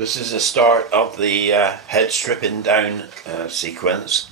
This is the start of the head stripping down sequence.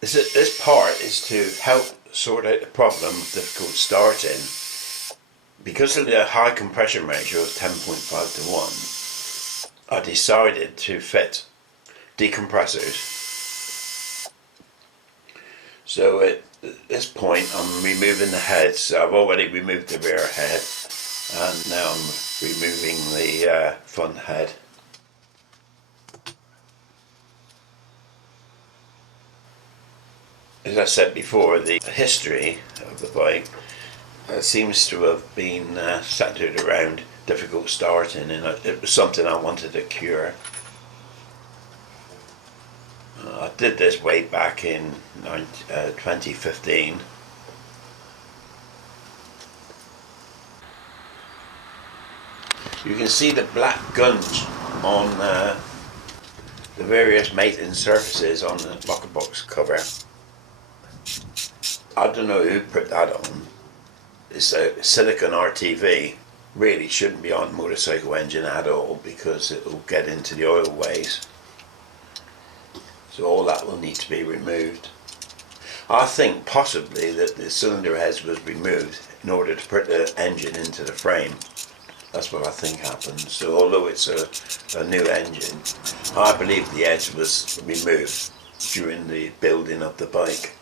This part is to help sort out the problem of difficult starting. Because of the high compression ratio of 10.5 to 1, I decided to fit decompressors. So at this point I'm removing the head. So I've already removed the rear head and now I'm removing the front head. As I said before, the history of the bike seems to have been centered around difficult starting, and it was something I wanted to cure. I did this way back in 2015. You can see the black gunge on the various mating surfaces on the locker box cover. I don't know who put that on. It's a silicon RTV. Really shouldn't be on a motorcycle engine at all because it will get into the oil ways. So all that will need to be removed. I think possibly that the cylinder head was removed in order to put the engine into the frame. That's what I think happened. So although it's a new engine, I believe the edge was removed during the building of the bike.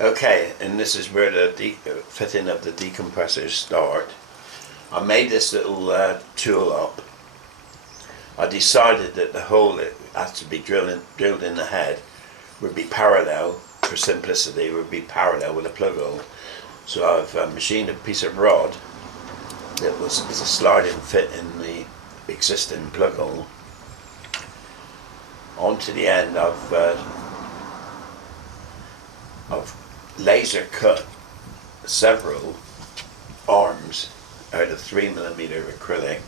Okay, and this is where the fitting of the decompressors start. I made this little tool up. I decided that the hole that has to be drilled in the head would be parallel, for simplicity, would be parallel with a plug hole. So I've machined a piece of rod that is a sliding fit in the existing plug hole. Onto the end I've laser cut several arms out of 3mm acrylic.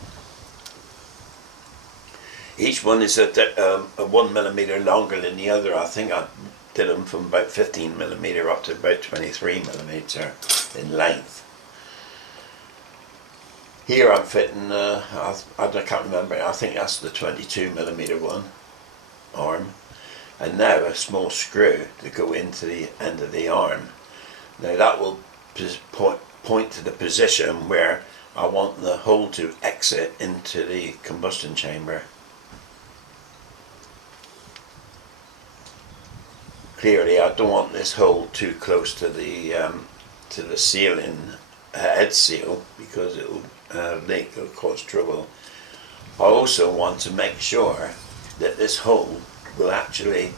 Each one is a 1mm longer than the other. I think I did them from about 15mm up to about 23mm in length. Here I'm fitting, I can't remember, I think that's the 22mm one arm. And now a small screw to go into the end of the arm. Now that will point to the position where I want the hole to exit into the combustion chamber. Clearly I don't want this hole too close to the ceiling head seal, because it will leak, it will cause trouble. I also want to make sure that this hole will actually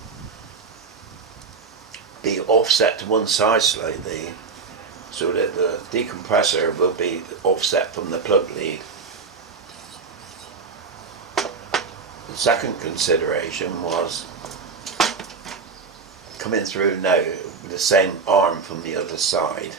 be offset to one side slightly, so that the decompressor will be offset from the plug lead. The second consideration was coming through now with the same arm from the other side.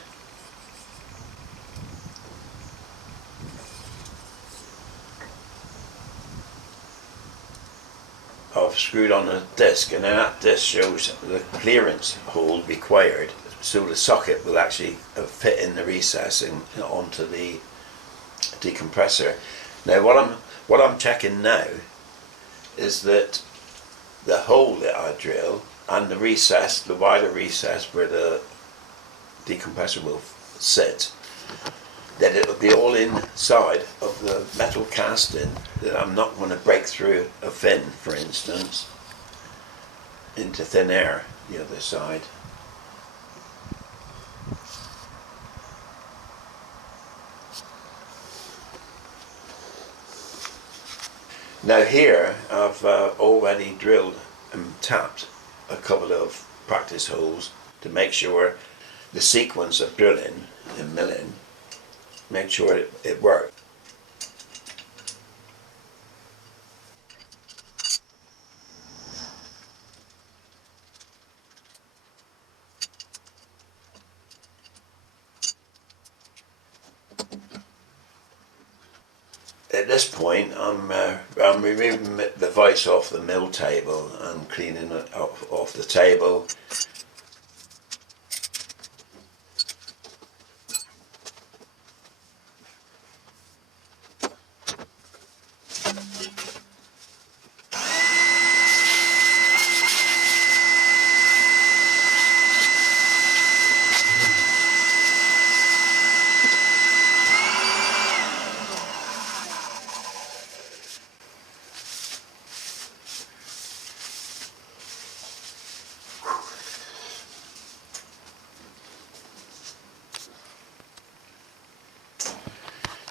I've screwed on a disc, and then that disc shows the clearance hole required, so the socket will actually fit in the recess and onto the decompressor. Now what I'm checking now is that the hole that I drill and the recess, the wider recess where the decompressor will sit, that it'll be all inside of the metal casting, that I'm not going to break through a fin, for instance, into thin air the other side. Now here I've already drilled and tapped a couple of practice holes to make sure the sequence of drilling and milling, make sure it works. At this point, I'm removing the vise off the mill table and cleaning it off the table.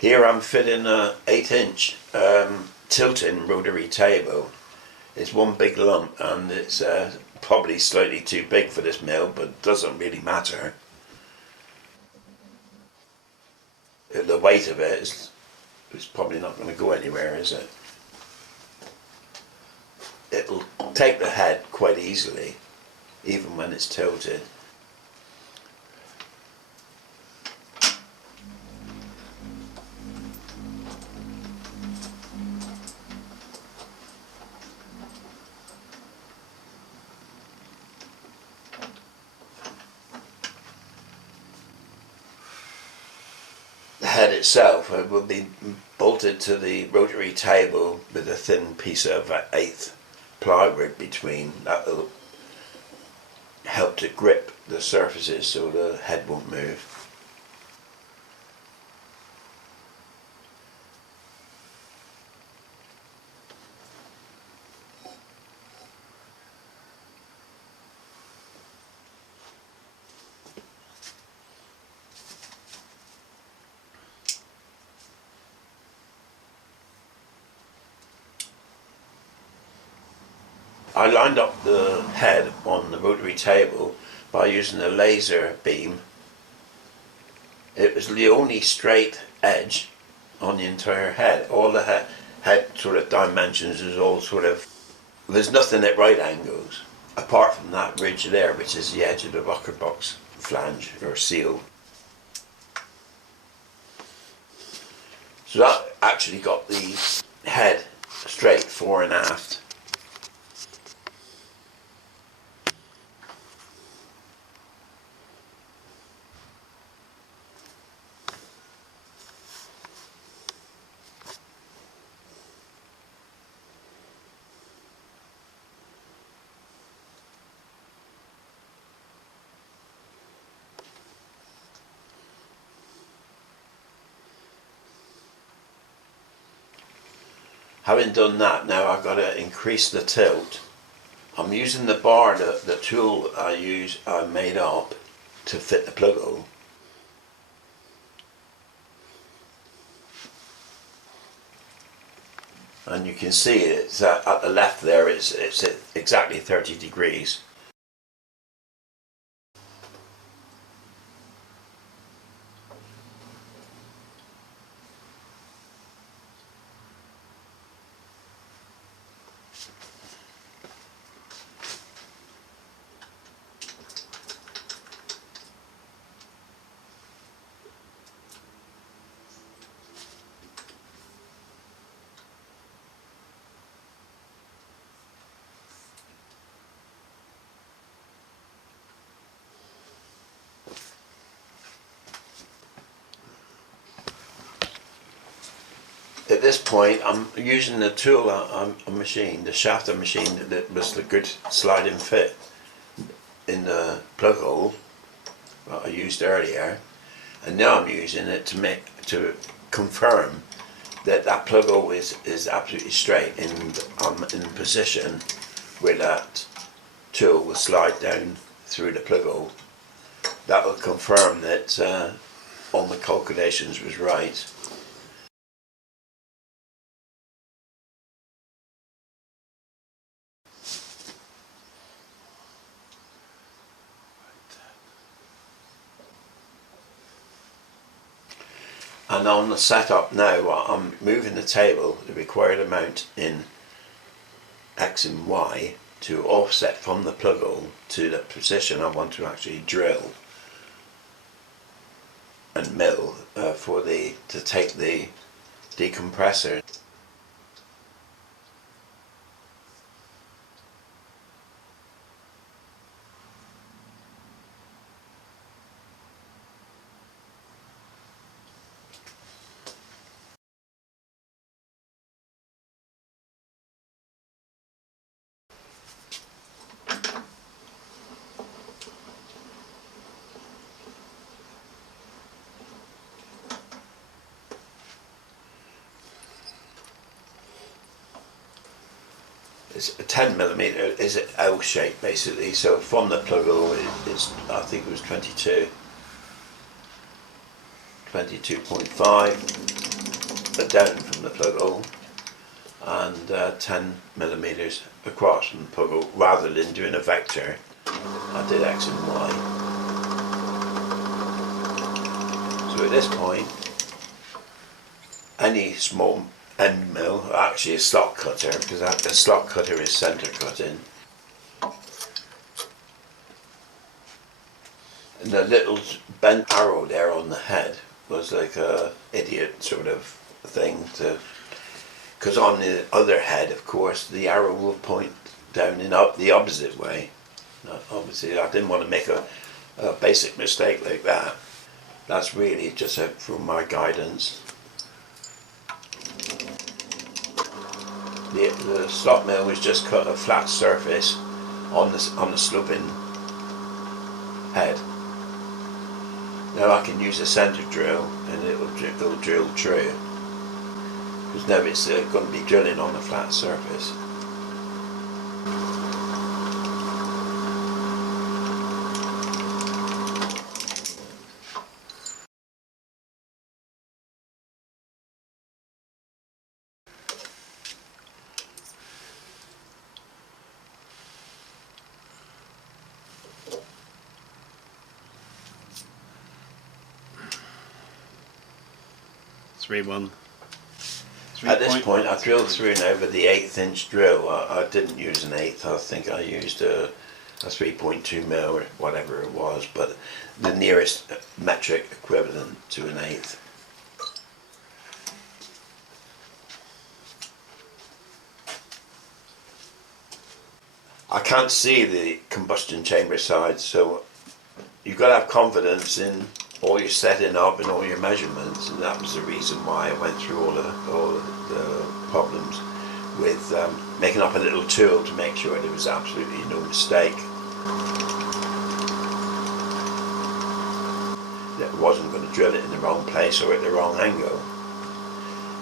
Here I'm fitting a 8-inch tilting rotary table. It's one big lump, and it's probably slightly too big for this mill, but it doesn't really matter. The weight of it is probably not going to go anywhere, is it? It'll take the head quite easily, even when it's tilted. The head itself will be bolted to the rotary table with a thin piece of 1/8 plywood between. That will help to grip the surfaces so the head won't move. I lined up the head on the rotary table by using a laser beam. It was the only straight edge on the entire head. All the head sort of dimensions is all sort of, there's nothing at right angles apart from that ridge there, which is the edge of the rocker box flange or seal. So that actually got the head straight fore and aft. Having done that, now I've got to increase the tilt. I'm using the bar, the tool I made up to fit the plug hole. And you can see it's at the left there, it's at exactly 30 degrees. At this point, I'm using the tool I machined, the shaft I machined that was the good sliding fit in the plug hole that I used earlier, and now I'm using it to confirm that that plug hole is absolutely straight and I'm in position where that tool will slide down through the plug hole. That will confirm that all my calculations was right. And on the setup now, I'm moving the table, the required amount in X and Y to offset from the plug hole to the position I want to actually drill and mill to take the decompressor. It's a 10mm is an L shape basically, so from the plug hole it's, I think it was 22.5, but down from the plug hole, and 10mm across from the plug hole. Rather than doing a vector, I did X and Y. So at this point, any small end mill, actually a slot cutter, because the slot cutter is centre cutting, and the little bent arrow there on the head was like a idiot sort of thing to, because on the other head of course the arrow will point down in the opposite way. Obviously I didn't want to make a basic mistake like that. That's really just for my guidance. The slot mill was just cut a flat surface on the sloping head. Now I can use a centre drill and it'll drill true, because now it's going to be drilling on a flat surface. 3-1. At this point, I drilled through now with the 1/8 inch drill. I didn't use an 1/8. I think I used a 3.2 mil or whatever it was, but the nearest metric equivalent to an 1/8. I can't see the combustion chamber side, so you've got to have confidence in all your setting up and all your measurements, and that was the reason why I went through all the problems with making up a little tool to make sure there was absolutely no mistake. That I wasn't going to drill it in the wrong place or at the wrong angle.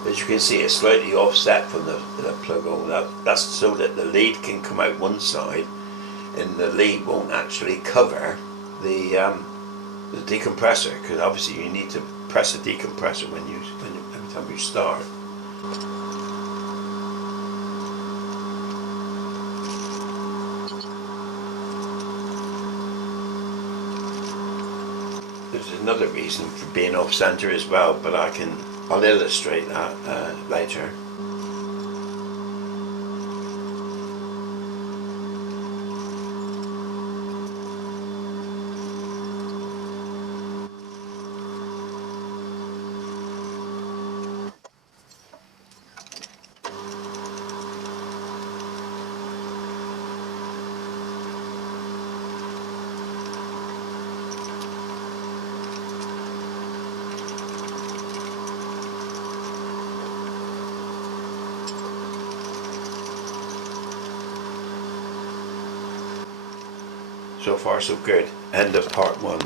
As you can see, it's slightly offset from the plug hole. That's so that the lead can come out one side, and the lead won't actually cover the decompressor, because obviously you need to press the decompressor every time you start. There's another reason for being off center as well, but I'll illustrate that later. So far so good. End of part 1.